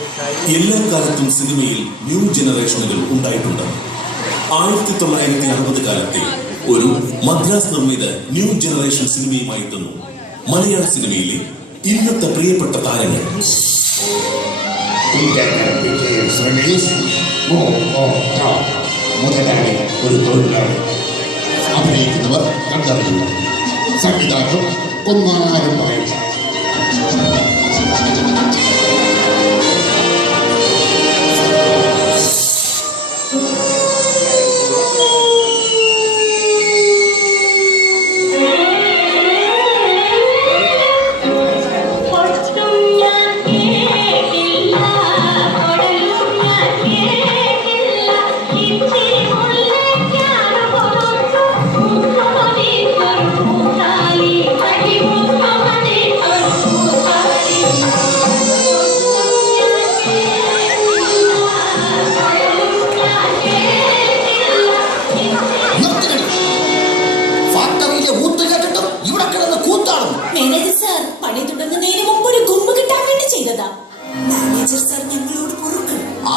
എല്ലാ കാലത്തും സിനിമയിൽ ന്യൂ ജനറേഷനുകൾ ഉണ്ടായിട്ടുണ്ട്. 1960 കാലത്തെ ഒരു മദ്രാസ് നിർമ്മിത ന്യൂ ജനറേഷൻ സിനിമയുമായി എത്തുന്നു മലയാള സിനിമയിലെ ഇന്നത്തെ പ്രിയപ്പെട്ട താരങ്ങൾ. മുതലാളി ഒരു തൊഴിലാളി. അഭിനയിക്കുന്നവർ കണ്ടറിഞ്ഞു. സംവിധാനം ഒന്നാരും പറയില്ല.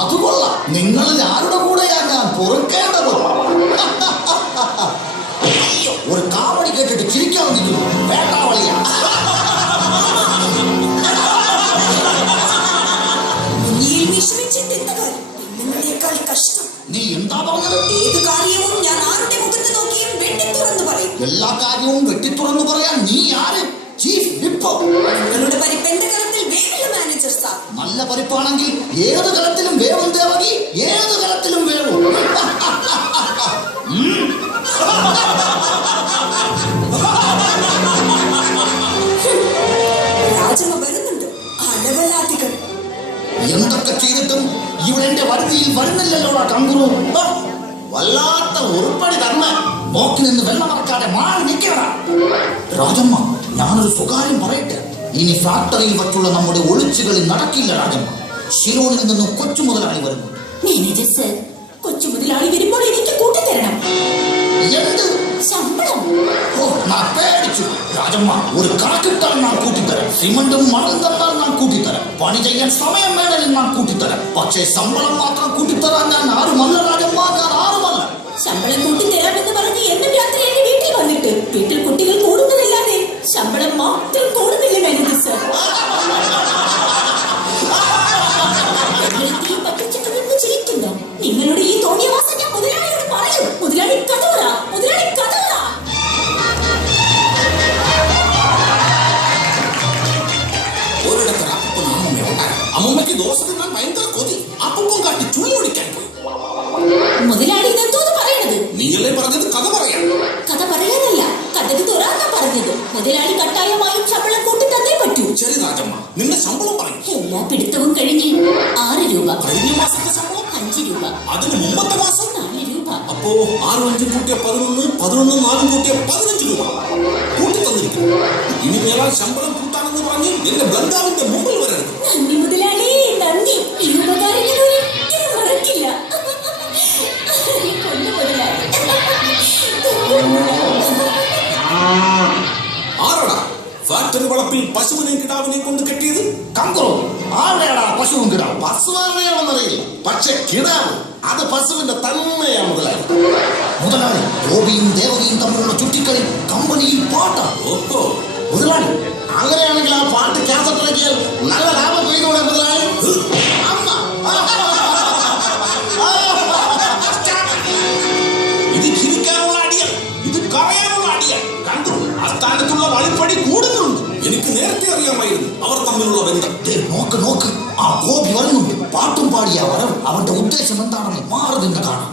അതുകൊള്ള നിങ്ങളിൽ ആരുടെ കൂടെയാ ഞാൻ പൊറുക്കേണ്ടത്? ഒരു കാവടി കേട്ടിട്ട് ചിരിക്കാൻ നിൽക്കുന്നു. വേട്ടാവളിയാ. നീ എന്താ പറഞ്ഞത്? ഏത് കാര്യവും ഞാൻ ആരുടെ മുഖത്ത് നോക്കിയും വെട്ടിത്തുറന്ന് പറയും. എല്ലാ കാര്യവും വെട്ടിത്തുറന്ന് പറയാൻ നീ ആര്? Chief whip. നിങ്ങളുടെ പരിപ്പ് എന്റെ കലത്തിൽ വേവില്ല മാനേജർ സാർ. നല്ല പരിപ്പാണെങ്കിൽ ഏത് കലത്തിലും വേവും ദേവകി, ഏത് കലത്തിലും വേവും. രാജമ്മ വരുന്നുണ്ട്. അലവലാതികൾ എന്തൊക്കെ ചെയ്തിട്ടും ഇവിടെ എന്റെ വരുതിയിൽ വരുന്നില്ലല്ലോടാ കങ്കുറു. വല്ലാത്ത ഉൾപ്പടി തന്നെ. നോക്കി നിന്ന് വെള്ളം മറക്കാതെ മാറി നിൽക്കണ. രാജമ്മ, ഞാനൊരു സ്വകാര്യം പറയട്ടെ. ഇനി ഫാക്ടറിയിൽ വച്ചുള്ള നമ്മുടെ ഒളിച്ചുകളി നടക്കില്ല രാജമ്മ. ഷിലോണിൽ നിന്നും കൊച്ചു മുതലാളി വരുന്നു. മാനേജർ സർ, കൊച്ചു മുതലാളി വരുമ്പോൾ എനിക്ക് കൂട്ടിത്തരണം. എന്ത് ശമ്പളം? ഓ, ഞാൻ പേടിച്ചു. രാജമ്മ, ഒരു കണക്കിട്ടാൽ ഞാൻ കൂട്ടിത്തരാം. സിമന്റും മണൽ തന്നാൽ ഞാൻ കൂട്ടിത്തരാം. പണി ചെയ്യാൻ സമയം വേണമെങ്കിൽ ഞാൻ കൂട്ടിത്തരാം. പക്ഷേ ശമ്പളം മാത്രം കൂട്ടിത്തരാൻ ഞാൻ ആരുമല്ല രാജമ്മ, ഞാൻ ആരുമല്ല. ശമ്പളം കൂട്ടിത്തരാമെന്ന് പറഞ്ഞ് എന്നും രാത്രി എന്റെ വീട്ടിൽ വന്നിട്ട് വീട്ടിൽ കുട്ടികൾ കൂടുന്നതല്ലാതെ ശമ്പളം മാത്രം കൂടുന്നില്ല മാനേജർ സർ. ചിരിക്കുന്നു. നിങ്ങളുടെ ഈ തോന്നിയവാസം ഞാൻ മുതലാളിയോട് പറയും. മുതലാളി കഥ, മുതലാളി കഥ. ഒരിടത്ത് അമ്മമ്മയ്ക്ക് ദോശ തിന്നാൻ ഭയങ്കര കൊതി. അപ്പം കാട്ടി ചുള്ളി ഒടിക്കാൻ പോയി. മുതലാളി ഇതെന്തോന്ന് പറയണത്? നീയല്ലേ പറഞ്ഞത് കഥ പറയാം. കഥ പറയാനല്ല, കഥക്ക് തുറന്നാ പറഞ്ഞത്. മുതലാളി കട്ടായമായും ശമ്പളം കൂട്ടി തന്നേ പറ്റൂ. ശരി രാജമ്മ, നിന്റെ ശമ്പളം പറയും. എല്ലാ പിടുത്തവും കഴിഞ്ഞ് 6 രൂപ. കഴിഞ്ഞ മാസത്തെ ശമ്പളം 5 രൂപ. അതിന് മുമ്പത്തെ മാസം 4 രൂപ. അപ്പോ 6 5 കൂട്ടിയ 11, 11 4 കൂട്ടിയ 15 രൂപ കൂട്ടി തന്നിരിക്കുന്നു. ഇനി മേലാൽ ശമ്പളം കൂട്ടാണെന്ന് പറഞ്ഞ് എന്റെ ബന്ധാവിന്റെ മുമ്പിൽ വരരുത്. നന്ദി മുതലാളി, നന്ദി. ഈ ഉപകാരം ഞാൻ ഒരിക്കലും മറക്കില്ല. ആരാടാ ഫാക്ടറി വളപ്പിൽ പശുവിനെ കിടാവിനെ കൊണ്ട് കെട്ടിയത്? കങ്കോ, ആരുടെയാടാ പശുവും കിടാവ്? പശുവാണെന്നറിയില്ല, പക്ഷെ കിടാവ് അത് പശുവിന്റെ തന്നെയാ മുതലാളി. മുതലാളി, ഗോപിയും ദേവകിയും തമ്മിലുള്ള ചുറ്റിക്കളി കമ്പനിയിൽ പാട്ടാണ്. ഓഹോ മുതലാളി, അങ്ങനെയാണെങ്കിൽ ആ പാട്ട് കാസറ്റിറക്കിയാൽ നല്ല ലാഭം പെയ്തോടെ മുതലാളി. ഇത് ചിരിക്കാനുള്ള അടിയ, ഇത് കളയാനുള്ള അടിയ. കണ്ടു, അസ്ഥാനത്തുള്ള വഴിപ്പടി കൂടുന്നുണ്ട്. എനിക്ക് നേരത്തെ അറിയാമായിരുന്നു അവർ തമ്മിലുള്ള ബന്ധം. നോക്ക് നോക്ക്, ആ ഗോപി വരുന്നുണ്ട്. പാട്ടും പാടിയ വരവ്. അവന്റെ ഉദ്ദേശം എന്താണെന്ന് മാറി നിന്ന് കാണാം.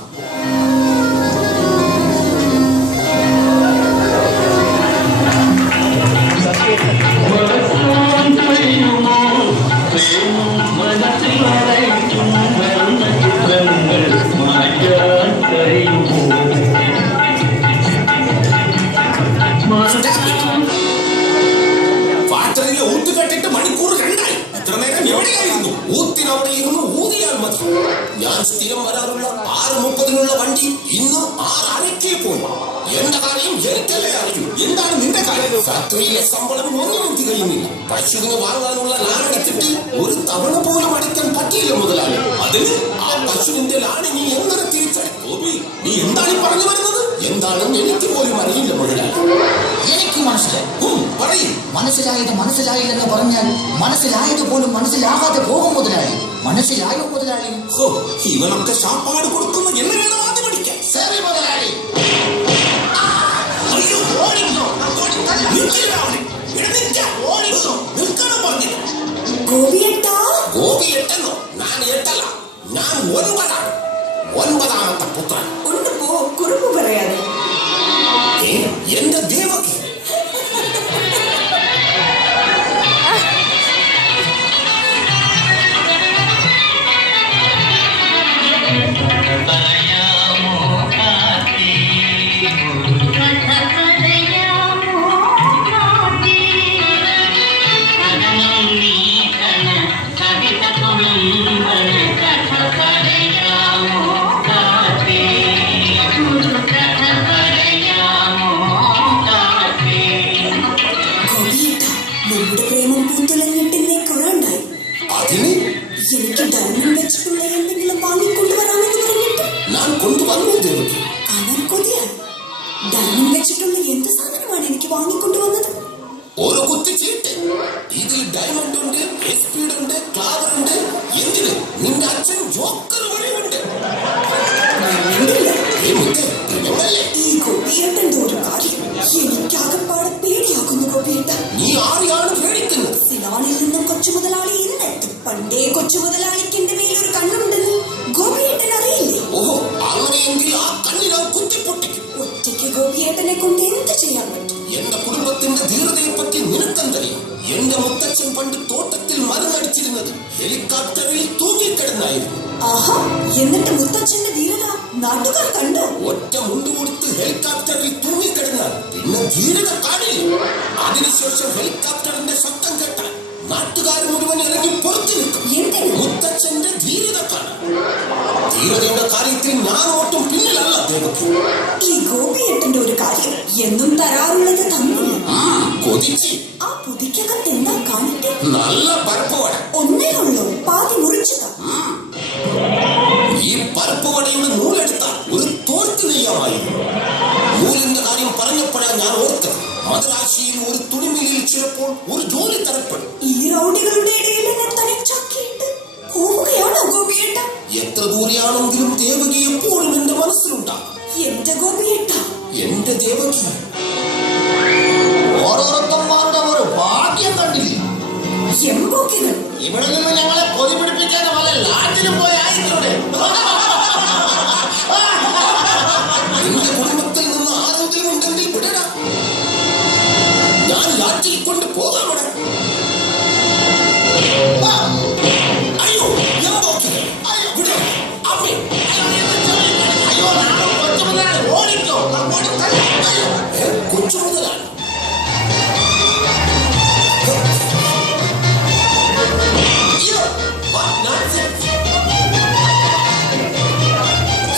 ഫാക്ടറിയിലെ ഊത്ത് കെട്ടിട്ട് മണിക്കൂർ 2 ഇത്ര നേരം എവിടെയായിരുന്നു? ഊത്തിനവിടെ ഇരുന്ന് ഊതിയാൽ മതി. ഞാൻ സ്ഥിരം വരാറുള്ള 6:30 വണ്ടി ഇന്ന് 6:30 പോയി. എന്റെ കാര്യം എനിക്കല്ലേ അറിയൂ. എന്താണ് നിന്റെ കാര്യം? ഫാക്ടറിയിലെ ശമ്പളം ഒന്നും തികയുന്നില്ല. പശുവിന് വാങ്ങാനുള്ള ലാഭെടുത്തിട്ട് ഒരു തവണ പോലും അടിക്കാൻ പറ്റിയില്ല മുതലാളി. അതിന് ആ പശുവിന്റെ ലാടി നീ എങ്ങനെ തിരിച്ചടി? ഗോപി, നീ എന്താണ് പറഞ്ഞു വരുന്നത്? എന്താണെന്ന് എനിക്ക് പോലും അറിയില്ല മുതലാളി. എനിക്ക് മനസ്സിലായി. പറയും. മനസ്സിലായില്ലെന്ന് പറഞ്ഞാൽ മനസ്സിലായത് പോലും മനസ്സിലാകാതെ പോകും മുതലാളി. മനസ്സിലായോ മുതലാളി? ഇവനൊക്കെ ശാപ്പാട് കൊടുക്കുന്ന എന്നെ വേണം ആദ്യം പഠിക്കാൻ. ശരി മുതലാളി. അയ്യോ, ഓടിക്കോ. നിൽക്കണം പറഞ്ഞു. ഗോപിയെട്ടെന്നോ? ഞാൻ എട്ടല്ല, ഞാൻ 9. 9ാമത്തെ പുത്രൻ. കുറുമ്പ് പറയാതെ എന്റെ ദേവകി. നമ്മുടെ പ്രേമം പൂത്തുലഞ്ഞിട്ടിന്നെ കുറണ്ടായി. എനിക്ക് ഡയമണ്ട് വെച്ചിട്ടുള്ള എന്തെങ്കിലും വാങ്ങിക്കൊണ്ടുവരാമെന്ന് പറഞ്ഞിട്ട് ഞാൻ കൊണ്ടുവന്നു ദേവകി. കാണാൻ കൊതിയാണ്. ഡയമണ്ട് വെച്ചിട്ടുള്ള എന്ത് സാധനമാണ് എനിക്ക് വാങ്ങിക്കൊണ്ടുവന്നത്? ഓരോ കുത്തിച്ചീട്ട്. ഇതിൽ ഡയമണ്ട് ഉണ്ട്, എസ്പീഡ് ഉണ്ട്, ക്ലാവർ ഉണ്ട്. എന്തിന്? നിന്റെ അച്ഛൻ ജോക്കർ വഴിയുണ്ട്. ഈ ഗോപിയേട്ടന്റെ ഒരു കാര്യം എനിക്കാകപ്പാടെ പേടിയാക്കുന്നു. ഗോപിയേട്ട, നീ ആരെയാണ് പേടിക്കുന്നത്? സിലോണിൽ നിന്നും കൊച്ചു മുതലാളി ഇന്നെത്തും. പണ്ടേ കൊച്ചു മുതലാളിക്ക് എന്റെ മേലൊരു കണ്ണുണ്ടെന്ന് ഗോപിയേട്ടൻ അറിയില്ലേ? ഓഹോ, അങ്ങനെയെങ്കിൽ ആ കണ്ണിനാൽ കുത്തിപ്പൊട്ടിക്കും. ഒറ്റയ്ക്ക് ഗോപിയേട്ടനെ കൊണ്ട് എന്ത് ചെയ്യാൻ പറ്റും? എന്റെ കുടുംബത്തിന്റെ ധീരതയെ പറ്റി നിനക്കെന്തറിയാം? എന്റെ മുത്തച്ഛൻ പണ്ട് തോട്ടത്തിൽ മരമടിച്ചിരുന്നത് ഹെലികോപ്റ്ററിൽ തൂങ്ങിക്കിടന്നായിരുന്നു. ആഹാ, എന്നിട്ട് മുത്തച്ഛന്റെ ധീരത നാട്ടുകാർ കണ്ടോ? ഒറ്റ മുണ്ടുകൊടുത്ത് ഹെലികോപ്റ്ററിൽ തൂങ്ങിക്കിടന്നാൽ പിന്നെ ധീരത കാണില്ല. അതിനുശേഷം ഹെലികോപ്റ്ററിന്റെ ശബ്ദം കേട്ടാൽ നാട്ടുകാർ മുഴുവൻ ഇറങ്ങി പുറത്തു നിൽക്കും. എന്തിന്? മുത്തച്ഛന്റെ ധീരത കാണാൻ. ധീരതയുടെ കാര്യത്തിൽ ഞാൻ ഒട്ടും പിന്നിലല്ല ദേവകി. ഈ ഗോപിയേട്ടന്റെ ഒരു കാര്യം എന്നും തരാറുള്ളത് തന്നില്ല. കൊതിച്ച് ആ പുതിക്കകത്ത് എന്താ കാണിട്ടെ? നല്ല പരപ്പുവട. ഒന്നേയുള്ളൂ, പാതി മുറിച്ചതാ. ഈ പരപ്പുവടയുടെ നൂലെടുത്താൽ ഒരു തോർത്ത് നെയ്യാമായിരുന്നു. നൂലിന്റെ കാര്യം പറഞ്ഞപ്പോഴാണ് ഞാൻ ഓർത്തത്. മദ്രാശിയിൽ ഒരു തുണിമില്ലിൽ ചിലപ്പോൾ ഒരു ജോലി തരപ്പെടും. ഈ റൗഡികളുടെ ഇടയിൽ എന്നെ തനിച്ചാക്കിയിട്ട് പോവുകയാണോ ഗോപിയേട്ട? എത്ര ദൂരെയാണെങ്കിലും ദേവകി എപ്പോഴും എന്റെ മനസ്സിലുണ്ടാകും. എന്റെ ഗോപിയേട്ട, എന്റെ ദേവകി. ഓരോരുത്തം മാറുന്ന ഒരു ഭാഗ്യം കണ്ടില്ലേ? എമ്പോക്കികൾ ഇവിടെ നിന്ന് ഞങ്ങളെ പൊതി പിടിപ്പിക്കാൻ വല്ല ലാറ്റിലും പോയി ആയിക്കൂടെ? എന്റെ കുടുംബത്തിൽ നിന്ന് ആരെങ്കിലും ഉണ്ടെങ്കിൽ വിടണം. ഞാൻ ലാറ്റിൽ കൊണ്ട് പോകാം. അയ്യോ, ഞാൻ നോക്കില്ല. വിട അമ്മേ. അയ്യോ, കൊച്ചു മുതലാളി ഓടിക്കോ. കൊച്ചു മുതലാണ്.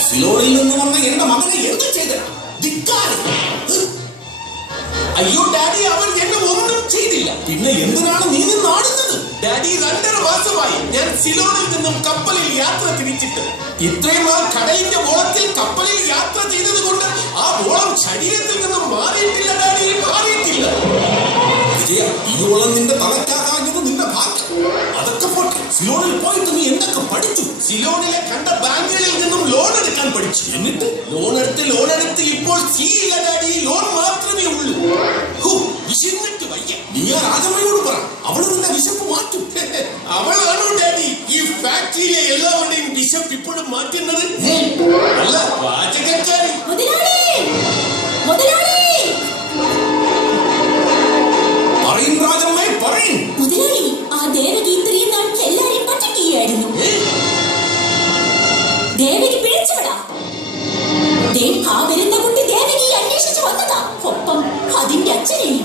സിലോണിൽ നിന്ന് വന്ന എന്റെ മകനെ എന്ത് ചെയ്തടാ? ധിക്കാരി. അയ്യോ ഡാഡി, അവൻ എന്നെ ഒന്നും ചെയ്തില്ല. പിന്നെ എന്തിനാണ് നീ നിന്ന് ആടുന്നത്? ഡാഡി, 2.5 മാസമായി ഞാൻ സിലോണിൽ നിന്നും കപ്പലിൽ യാത്ര തിരിച്ചിട്ട്. ഇത്രയും നാൾ കടലിന്റെ ഓളത്തിൽ കപ്പലിൽ യാത്ര ചെയ്തത് കൊണ്ട് ആ ഓളം ശരീരത്തിൽ നിന്നും മാറിയിട്ടില്ല ഡാഡി, മാറിയിട്ടില്ല. വിജയ, ഈ ഓളം നിന്റെ തലക്കാകാഞ്ഞത് നിന്റെ ഭാഗ്യം. അതൊക്കെ പോട്ടെ, സിലോണിൽ പോയിട്ട് നീ എന്തൊക്കെ പഠിച്ചു? സിലോണിലെ കണ്ട ബാങ്കുകളിൽ നിന്നും ലോൺ എടുക്കാൻ പഠിച്ചു. എന്നിട്ട് ലോൺ എടുത്ത് ഇപ്പോൾ സീയില്ല ഡാഡി, ലോൺ മാത്രമേ ഉള്ളൂ. വിശന്നിട്ട് വയ്യ. നീ ആ രാജമ്മയോട് പറ, അവള് നിന്റെ വിശപ്പ് മാറ്റും. അവളാണോ ഡാഡി ഈ ഫാക്ടറിയിലെ എല്ലാവരുടെയും ബിഷപ്പ് ഇപ്പോഴും മാറ്റുന്നത്? അല്ല, പാചകക്കാരി. പറയും രാജമ്മേ, പറയും. മുതലാളി, ആ ദേവകി ഇത്രയും നാൾ എല്ലാരെയും പറ്റിക്കുകയായിരുന്നു. ദേവകി പിഴച്ചവളാ. ആ വരുന്ന കുട്ടി ദേവകി അന്വേഷിച്ചു വന്നതാ, ഒപ്പം അതിന്റെ അച്ഛനെയും.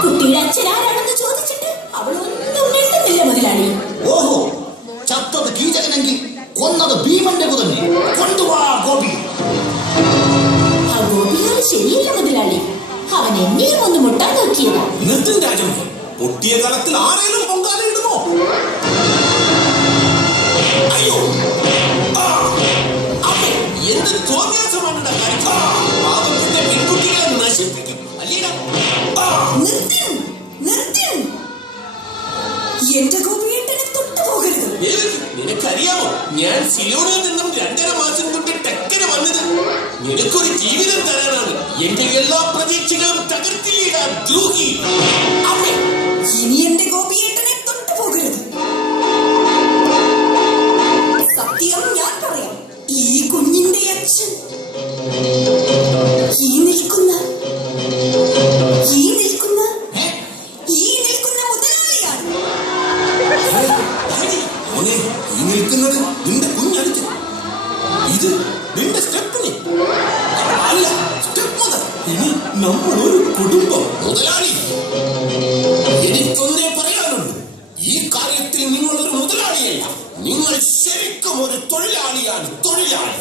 കുട്ടിയുടെ അച്ഛൻ ആരാണെന്ന് ചോദിച്ചിട്ട് അവളൊന്നും മിണ്ടുന്നില്ല മുതലാളി. ഓഹോ, ചത്തത് കീചകനെങ്കിൽ കൊന്നത് ഭീമന്റെ കുതന്നെ. കൊണ്ടുവാ ഗോപി. ആ ഗോപിയാണ് ശരിയല്ല മുതലാളി. അവൻ എന്നെയും ഒന്ന് മുട്ടാൻ നോക്കിയതാ. നിർത്തും രാജമ്മ. പൊട്ടിയ കലത്തിൽ ആരെങ്കിലും പൊങ്കാല ഇടുമോ? അയ്യോ, അമ്മേ, എന്ത് തോന്നിയാസമാണ് പാവപ്പെട്ട പെൺകുട്ടികളെ നശിപ്പിക്കും അല്ലേടാ? എന്റെ ഗോപിയേട്ടനെ തൊട്ടുപോകരുത്. നിനക്കറിയാമോ, ഞാൻ സിലോണിൽ നിന്നും 2.5 മാസം കൊണ്ട് ടെക്കന് വന്നത് നിനക്കൊരു ജീവിതം തരാനാണ്. എന്റെ എല്ലാ പ്രതീക്ഷകളും തകർത്തില്ലേടാ ദ്രോഹി. അമ്മേ, ഇനി എന്റെ ഗോപിയേട്ടനെ തൊട്ടുപോകരുത്. സത്യം ഞാൻ പറയാം. ഈ കുഞ്ഞിന്റെ അച്ഛൻ ഈ നിൽക്കുന്ന മുതലാളിയാണ്. മോനെ, ഈ നിൽക്കുന്നത് നിന്റെ കുഞ്ഞടുത്ത്. ഇത് നിന്റെ സ്റ്റെപ്പിനി അല്ല, സ്റ്റെപ്പ് മദർ. ഇനി നമ്മളൊരു കുടുംബം. മുതലാളി, എനിക്കൊന്നേ പറയാനുള്ളൂ. ഈ കാര്യത്തിൽ നിങ്ങളൊരു മുതലാളിയല്ല, നിങ്ങൾ ശരിക്കും ഒരു തൊഴിലാളിയാണ്. തൊഴിലാളി.